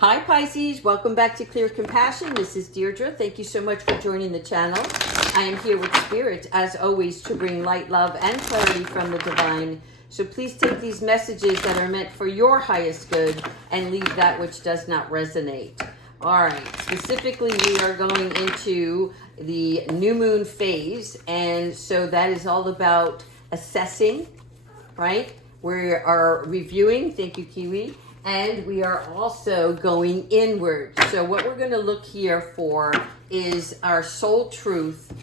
Hi Pisces, welcome back to Clear Compassion. This is Deirdre. Thank you so much for joining the channel. I am here with Spirit, as always, to bring light, love, and clarity from the divine. So please take these messages that are meant for your highest good and leave that which does not resonate. All right, specifically we are going into the new moon phase, and so that is all about assessing, right? We are reviewing, thank you Kiwi, and we are also going inward. So what we're going to look here for is our soul truth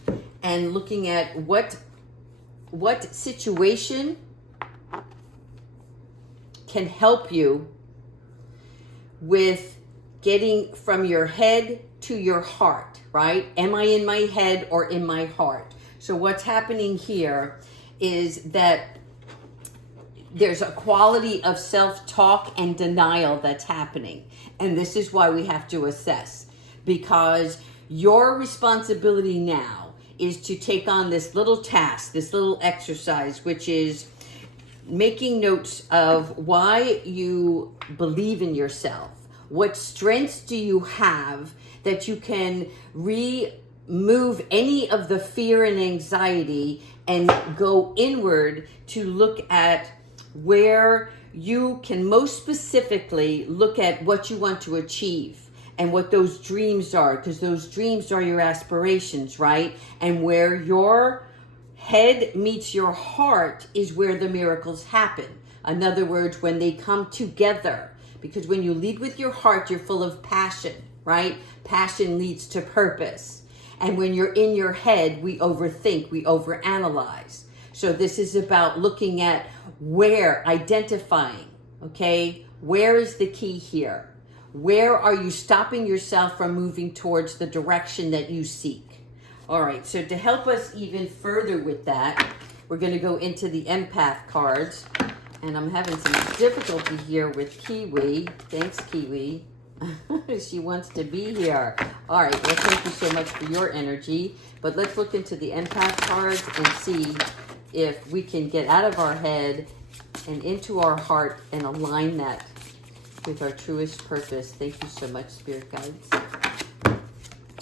and looking at what situation can help you with getting from your head to your heart, right? Am I in my head or in my heart? So what's happening here is that there's a quality of self-talk and denial that's happening. And this is why we have to assess. Because your responsibility now is to take on this little task, this little exercise, which is making notes of why you believe in yourself. What strengths do you have that you can remove any of the fear and anxiety and go inward to look at where you can most specifically look at what you want to achieve and what those dreams are, because those dreams are your aspirations, right? And where your head meets your heart is where the miracles happen. In other words, when they come together, because when you lead with your heart, you're full of passion, right? Passion leads to purpose. And when you're in your head, we overthink, we overanalyze. So this is about looking at where, identifying, okay? Where is the key here? Where are you stopping yourself from moving towards the direction that you seek? All right, so to help us even further with that, we're going to go into the empath cards. And I'm having some difficulty here with Kiwi. Thanks, Kiwi. She wants to be here. All right, well, thank you so much for your energy. But let's look into the empath cards and see if we can get out of our head and into our heart and align that with our truest purpose. Thank you so much, Spirit Guides.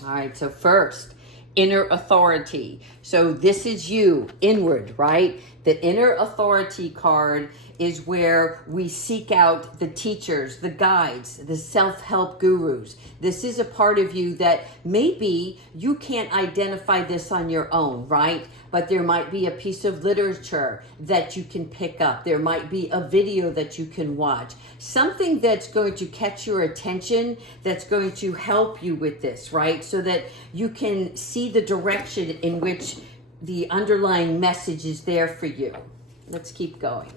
All right, so first, inner authority. So this is you, inward, right? The inner authority card is where we seek out the teachers, the guides, the self-help gurus. This is a part of you that maybe you can't identify this on your own, right? But there might be a piece of literature that you can pick up. There might be a video that you can watch. Something that's going to catch your attention, that's going to help you with this, right? So that you can see the direction in which the underlying message is there for you. Let's keep going.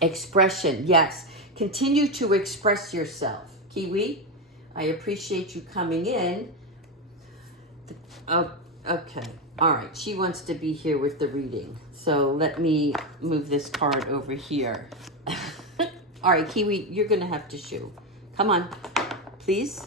Expression, yes. Continue to express yourself. Kiwi, I appreciate you coming in. Oh, okay. All right. She wants to be here with the reading. So let me move this card over here. All right, Kiwi, you're going to have to shoo. Come on, please.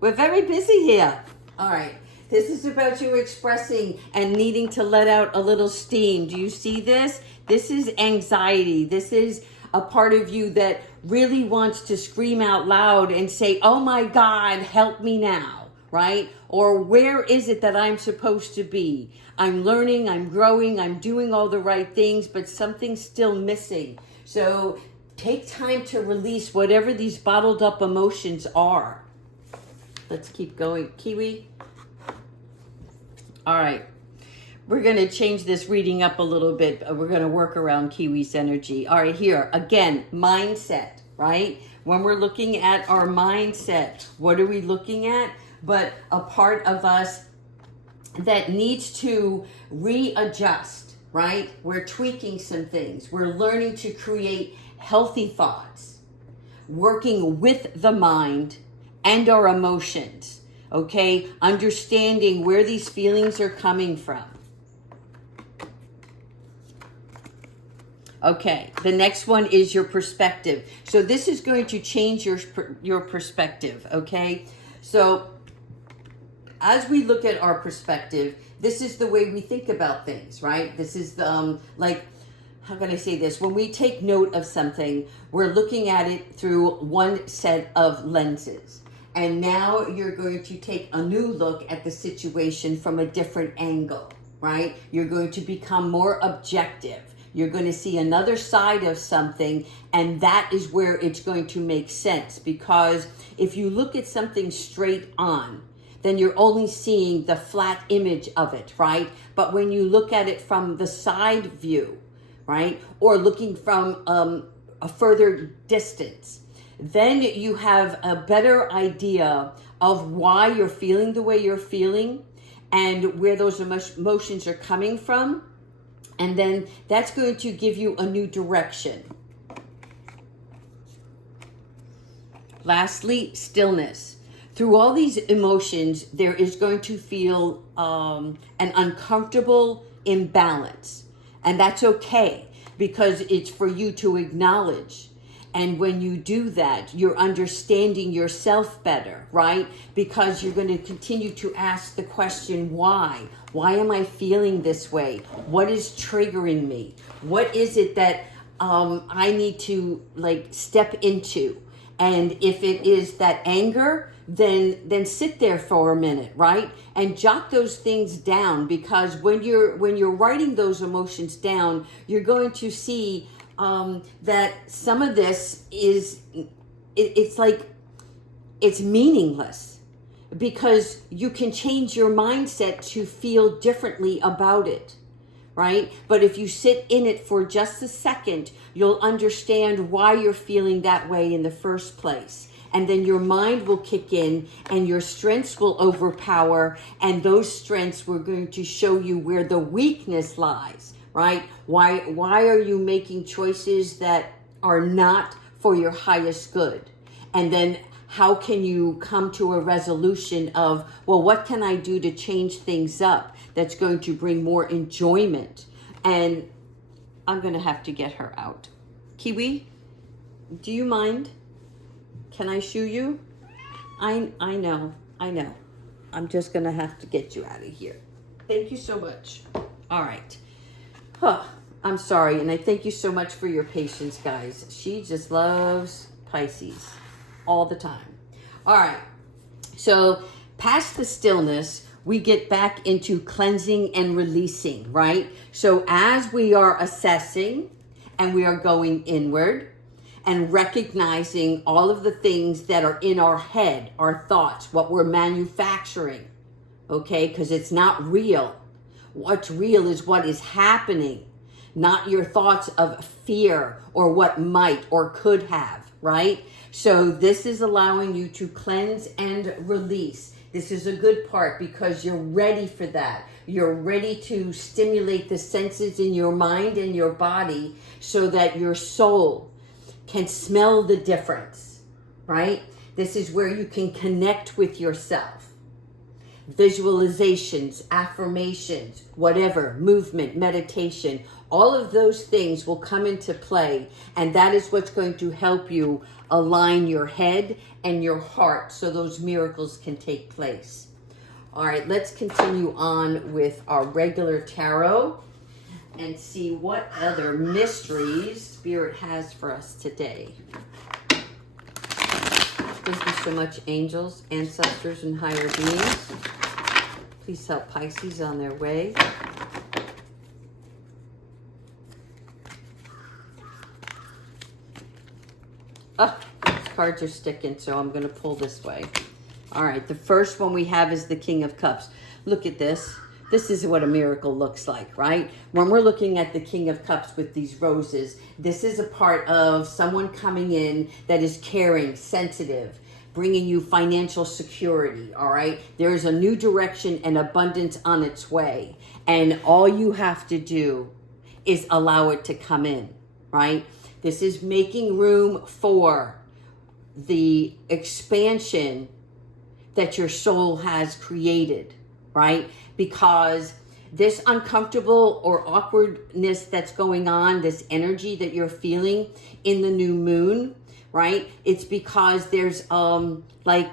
We're very busy here. All right. This is about you expressing and needing to let out a little steam. Do you see this? This is anxiety. This is a part of you that really wants to scream out loud and say, oh my God, help me now, right? Or where is it that I'm supposed to be? I'm learning, I'm growing, I'm doing all the right things, but something's still missing. So take time to release whatever these bottled up emotions are. Let's keep going. Kiwi. All right. We're going to change this reading up a little bit. We're going to work around Kiwi's energy. All right, here, again, mindset, right? When we're looking at our mindset, what are we looking at? But a part of us that needs to readjust, right? We're tweaking some things. We're learning to create healthy thoughts, working with the mind and our emotions, okay? Understanding where these feelings are coming from. Okay, the next one is your perspective. So this is going to change your perspective, okay? So as we look at our perspective, this is the way we think about things, right? This is the, like, how can I say this? When we take note of something, we're looking at it through one set of lenses. And now you're going to take a new look at the situation from a different angle, right? You're going to become more objective. You're going to see another side of something, and that is where it's going to make sense. Because if you look at something straight on, then you're only seeing the flat image of it, right? But when you look at it from the side view, right, or looking from a further distance, then you have a better idea of why you're feeling the way you're feeling and where those emotions are coming from. And then that's going to give you a new direction. Lastly, stillness. Through all these emotions, there is going to feel an uncomfortable imbalance. And that's okay, because it's for you to acknowledge. And when you do that, you're understanding yourself better, right? Because you're going to continue to ask the question, why? Why am I feeling this way? What is triggering me? What is it that I need to step into? And if it is that anger, then sit there for a minute, right? And jot those things down, because when you're writing those emotions down, you're going to see that some of this it's meaningless, because you can change your mindset to feel differently about it, right? But if you sit in it for just a second, you'll understand why you're feeling that way in the first place. And then your mind will kick in and your strengths will overpower, and those strengths were going to show you where the weakness lies, right? Why are you making choices that are not for your highest good? And then how can you come to a resolution of, well, what can I do to change things up that's going to bring more enjoyment? And I'm going to have to get her out. Kiwi, do you mind? Can I shoo you? I know. I'm just going to have to get you out of here. Thank you so much. All right. I'm sorry, and I thank you so much for your patience, guys. She just loves Pisces all the time. All right. So past the stillness, we get back into cleansing and releasing, right? So as we are assessing and we are going inward and recognizing all of the things that are in our head, our thoughts, what we're manufacturing, okay? Because it's not real. What's real is what is happening, not your thoughts of fear or what might or could have, right? So this is allowing you to cleanse and release. This is a good part because you're ready for that. You're ready to stimulate the senses in your mind and your body so that your soul can smell the difference, right? This is where you can connect with yourself. Visualizations, affirmations, whatever, movement, meditation, all of those things will come into play, and that is what's going to help you align your head and your heart so those miracles can take place. All right, let's continue on with our regular tarot and see what other mysteries Spirit has for us today. Thank you so much, angels, ancestors, and higher beings. Please help Pisces on their way. Oh, these cards are sticking, so I'm going to pull this way. All right, the first one we have is the King of Cups. Look at this. This is what a miracle looks like, right? When we're looking at the King of Cups with these roses, this is a part of someone coming in that is caring, sensitive, bringing you financial security, all right? There is a new direction and abundance on its way. And all you have to do is allow it to come in, right? This is making room for the expansion that your soul has created, right? Because this uncomfortable or awkwardness that's going on, this energy that you're feeling in the new moon, right? It's because there's like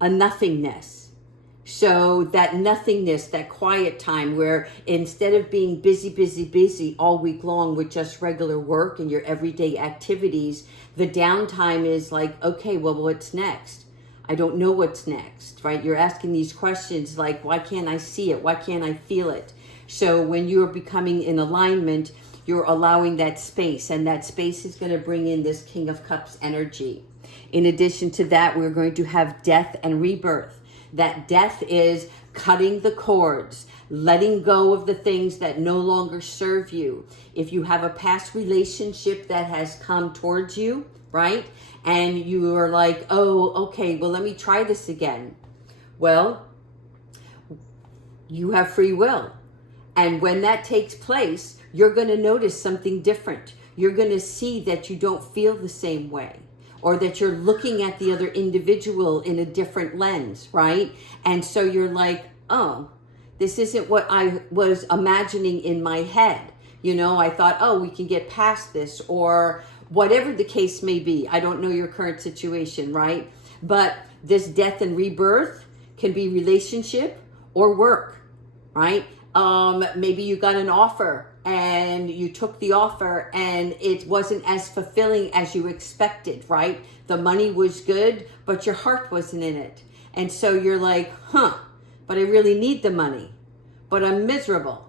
a nothingness. So that nothingness, that quiet time where instead of being busy, busy, busy all week long with just regular work and your everyday activities, the downtime is like, okay, well, what's next? I don't know what's next, right? You're asking these questions like, why can't I see it? Why can't I feel it? So when you're becoming in alignment, you're allowing that space, and that space is going to bring in this King of Cups energy. In addition to that, we're going to have death and rebirth. That death is cutting the cords, letting go of the things that no longer serve you. If you have a past relationship that has come towards you, right? And you are like, oh, okay, well, let me try this again. Well, you have free will. And when that takes place, you're going to notice something different. You're going to see that you don't feel the same way, or that you're looking at the other individual in a different lens, right? And so you're like, oh, this isn't what I was imagining in my head. You know, I thought, oh, we can get past this, or whatever the case may be. I don't know your current situation, right? But this death and rebirth can be relationship or work, right? Maybe you got an offer and you took the offer and it wasn't as fulfilling as you expected, right? The money was good, but your heart wasn't in it. And so you're like, but I really need the money, but I'm miserable,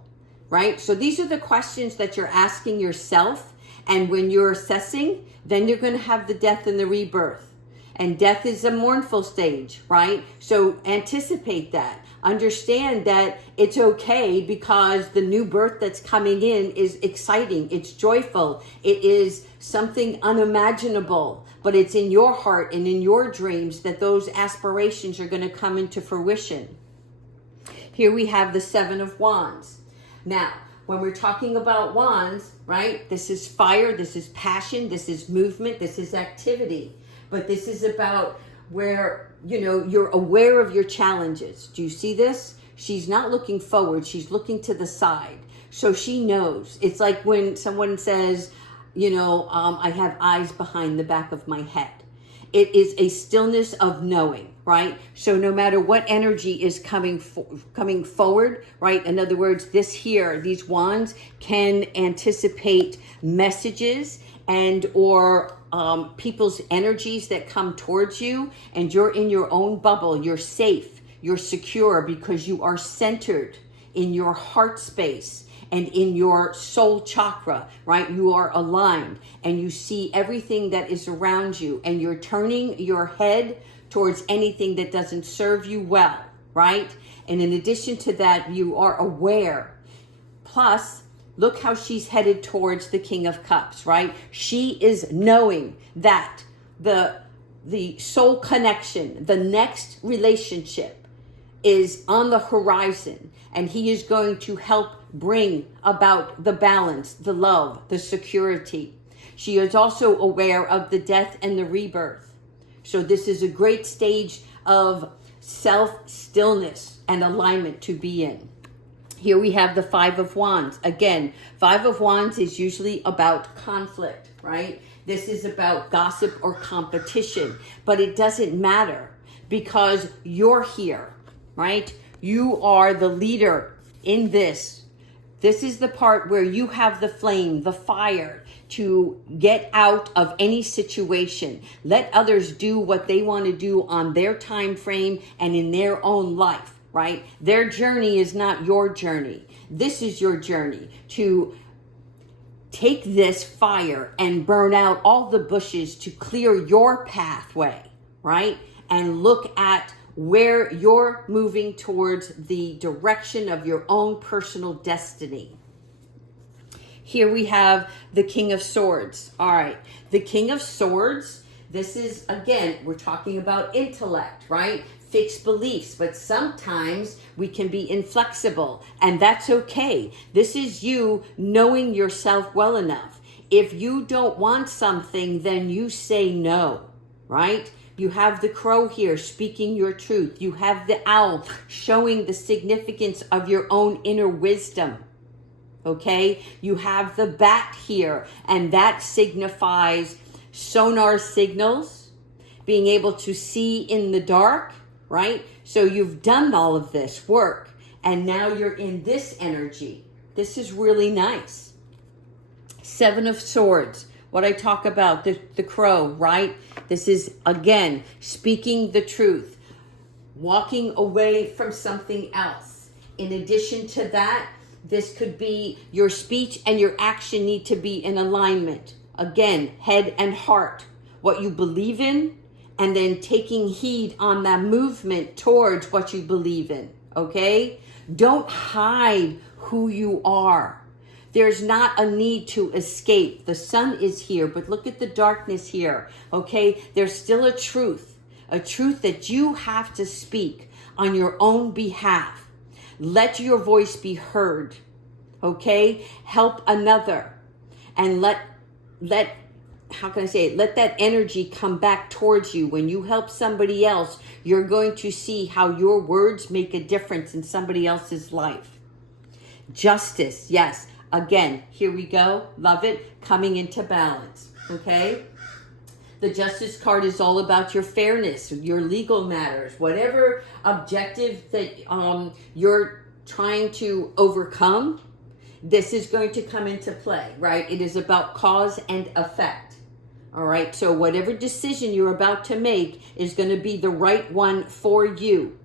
right? So these are the questions that you're asking yourself. And when you're assessing, then you're going to have the death and the rebirth. And death is a mournful stage, right? So anticipate that. Understand that it's okay, because the new birth that's coming in is exciting. It's joyful. It is something unimaginable, but it's in your heart and in your dreams that those aspirations are going to come into fruition. Here we have the Seven of Wands. Now, when we're talking about wands, right, this is fire, this is passion, this is movement, this is activity. But this is about where, you know, you're aware of your challenges. Do you see this? She's not looking forward. She's looking to the side. So she knows. It's like when someone says, you know, I have eyes behind the back of my head. It is a stillness of knowing, right? So no matter what energy is coming forward, right? In other words, these wands can anticipate messages and or people's energies that come towards you, and you're in your own bubble. You're safe, you're secure, because you are centered in your heart space and in your soul chakra, right? You are aligned and you see everything that is around you, and you're turning your head towards anything that doesn't serve you well, right? And in addition to that, you are aware. Plus, look how she's headed towards the King of Cups, right? She is knowing that the soul connection, the next relationship is on the horizon, and he is going to help bring about the balance, the love, the security. She is also aware of the death and the rebirth. So this is a great stage of self-stillness and alignment to be in. Here we have the Five of Wands. Again, Five of Wands is usually about conflict, right? This is about gossip or competition, but it doesn't matter because you're here, right? You are the leader in this. This is the part where you have the flame, the fire to get out of any situation. Let others do what they want to do on their time frame and in their own life. Right? Their journey is not your journey. This is your journey to take this fire and burn out all the bushes to clear your pathway, right? And look at where you're moving towards the direction of your own personal destiny. Here we have the King of Swords. All right. The King of Swords, this is, again, we're talking about intellect, right? Fixed beliefs, but sometimes we can be inflexible, and that's okay. This is you knowing yourself well enough. If you don't want something, then you say no, right? You have the crow here speaking your truth. You have the owl showing the significance of your own inner wisdom. Okay? You have the bat here, and that signifies sonar signals, being able to see in the dark, right? So you've done all of this work, and now you're in this energy. This is really nice. Seven of Swords, what I talk about, the crow, right? This is, again, speaking the truth, walking away from something else. In addition to that, this could be your speech and your action need to be in alignment. Again, head and heart, what you believe in, and then taking heed on that movement towards what you believe in, okay? Don't hide who you are. There's not a need to escape. The sun is here, but look at the darkness here, okay? There's still a truth that you have to speak on your own behalf. Let your voice be heard, okay? Help another, and let how can I say it? Let that energy come back towards you. When you help somebody else, you're going to see how your words make a difference in somebody else's life. Justice, yes. Again, here we go. Love it. Coming into balance, okay? The Justice card is all about your fairness, your legal matters, whatever objective that you're trying to overcome, this is going to come into play, right? It is about cause and effect, all right? So whatever decision you're about to make is going to be the right one for you.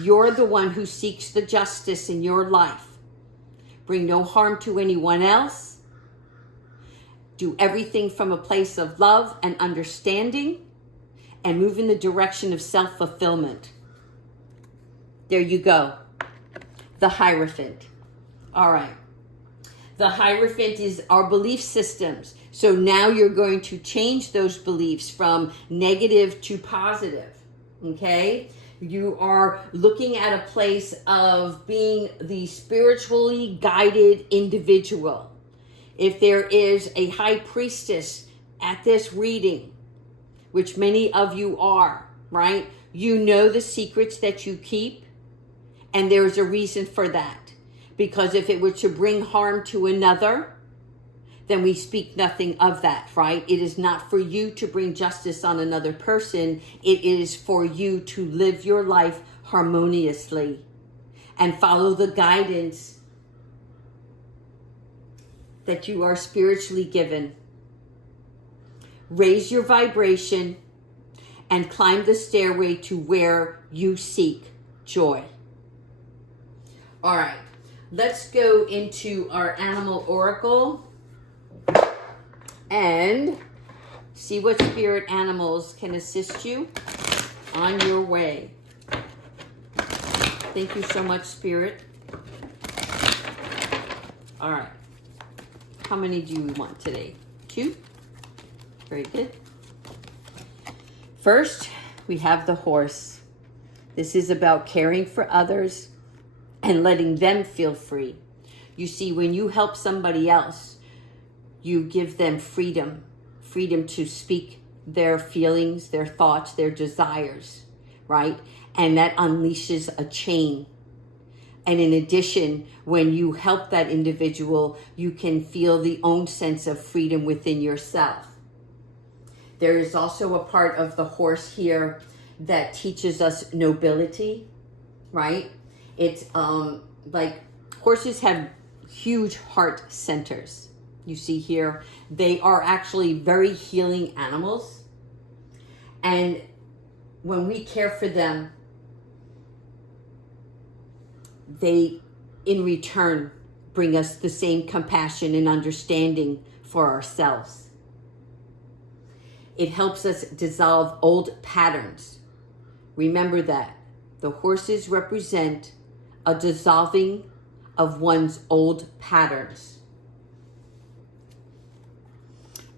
You're the one who seeks the justice in your life. Bring no harm to anyone else. Do everything from a place of love and understanding, and move in the direction of self-fulfillment. There you go. The Hierophant. All right. The Hierophant is our belief systems. So now you're going to change those beliefs from negative to positive. Okay? You are looking at a place of being the spiritually guided individual. If there is a high priestess at this reading, which many of you are, right? You know the secrets that you keep, and there's a reason for that. Because if it were to bring harm to another, then we speak nothing of that, right? It is not for you to bring justice on another person. It is for you to live your life harmoniously and follow the guidance that you are spiritually given. Raise your vibration and climb the stairway to where you seek joy. All right, let's go into our animal oracle and see what spirit animals can assist you on your way. Thank you so much, Spirit. All right. How many do you want today? 2? Very good. First, we have the horse. This is about caring for others and letting them feel free. You see, when you help somebody else, you give them freedom to speak their feelings, their thoughts, their desires, right? And that unleashes a chain. And in addition, when you help that individual, you can feel the own sense of freedom within yourself. There is also a part of the horse here that teaches us nobility, right? It's like horses have huge heart centers. You see here, they are actually very healing animals. And when we care for them, they, in return, bring us the same compassion and understanding for ourselves. It helps us dissolve old patterns. Remember that. The horses represent a dissolving of one's old patterns.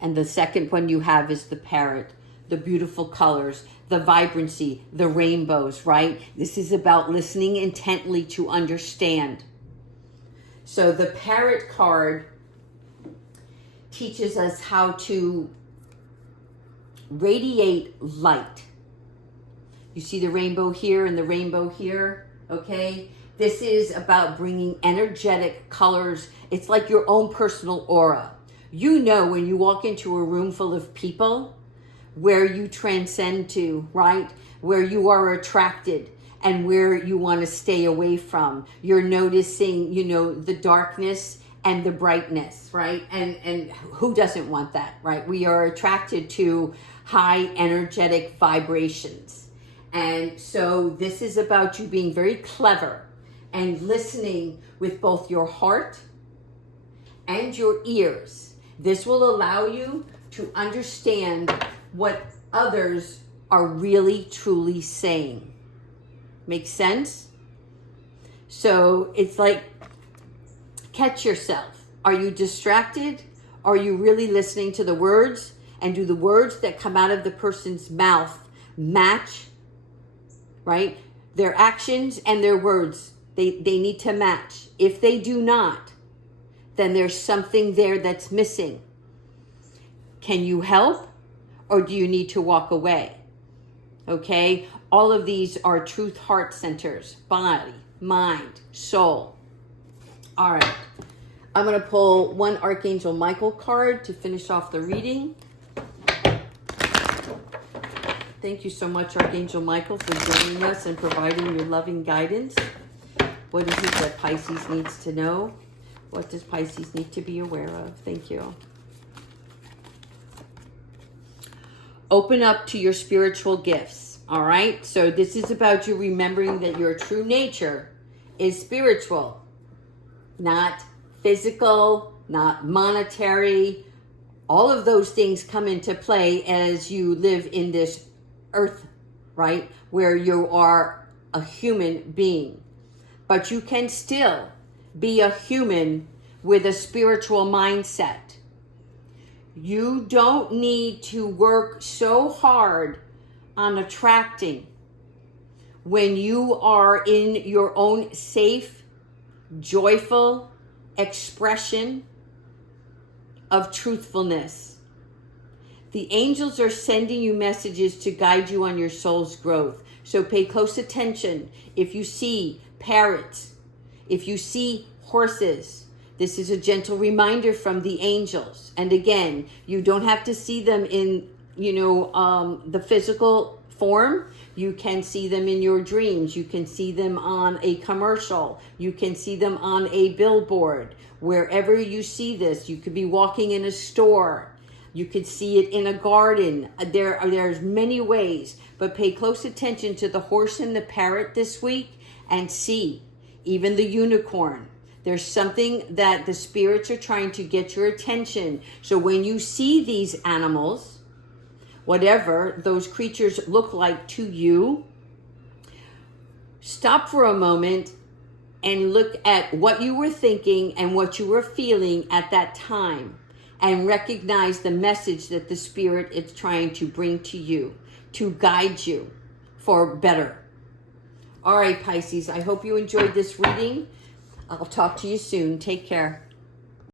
And the second one you have is the parrot, the beautiful colors, the vibrancy, the rainbows, right? This is about listening intently to understand. So the parrot card teaches us how to radiate light. You see the rainbow here and the rainbow here, okay? This is about bringing energetic colors. It's like your own personal aura. You know when you walk into a room full of people, where you transcend to, right? Where you are attracted and where you want to stay away from. You're noticing, you know, the darkness and the brightness, right? And who doesn't want that, right? We are attracted to high energetic vibrations. And so this is about you being very clever and listening with both your heart and your ears. This will allow you to understand what others are really truly saying. Make sense? So it's like, catch yourself. Are you distracted? Are you really listening to the words? And do the words that come out of the person's mouth match, right? Their actions and their words, they need to match. If they do not, then there's something there that's missing. Can you help, or do you need to walk away? Okay, all of these are truth heart centers: body, mind, soul. All right, I'm going to pull one Archangel Michael card to finish off the reading. Thank you so much, Archangel Michael, for joining us and providing your loving guidance. What is it that Pisces needs to know? What does Pisces need to be aware of? Thank you. Open up to your spiritual gifts, all right? So this is about you remembering that your true nature is spiritual, not physical, not monetary. All of those things come into play as you live in this earth, right? Where you are a human being. But you can still be a human with a spiritual mindset. You don't need to work so hard on attracting when you are in your own safe, joyful expression of truthfulness. The angels are sending you messages to guide you on your soul's growth. So pay close attention. If you see parrots, if you see horses, this is a gentle reminder from the angels. And again, you don't have to see them in, the physical form. You can see them in your dreams. You can see them on a commercial. You can see them on a billboard. Wherever you see this, you could be walking in a store. You could see it in a garden. There's many ways, but pay close attention to the horse and the parrot this week and see, even the unicorn. There's something that the spirits are trying to get your attention. So when you see these animals, whatever those creatures look like to you, stop for a moment and look at what you were thinking and what you were feeling at that time, and recognize the message that the spirit is trying to bring to you, to guide you for better. All right, Pisces, I hope you enjoyed this reading. I'll talk to you soon. Take care.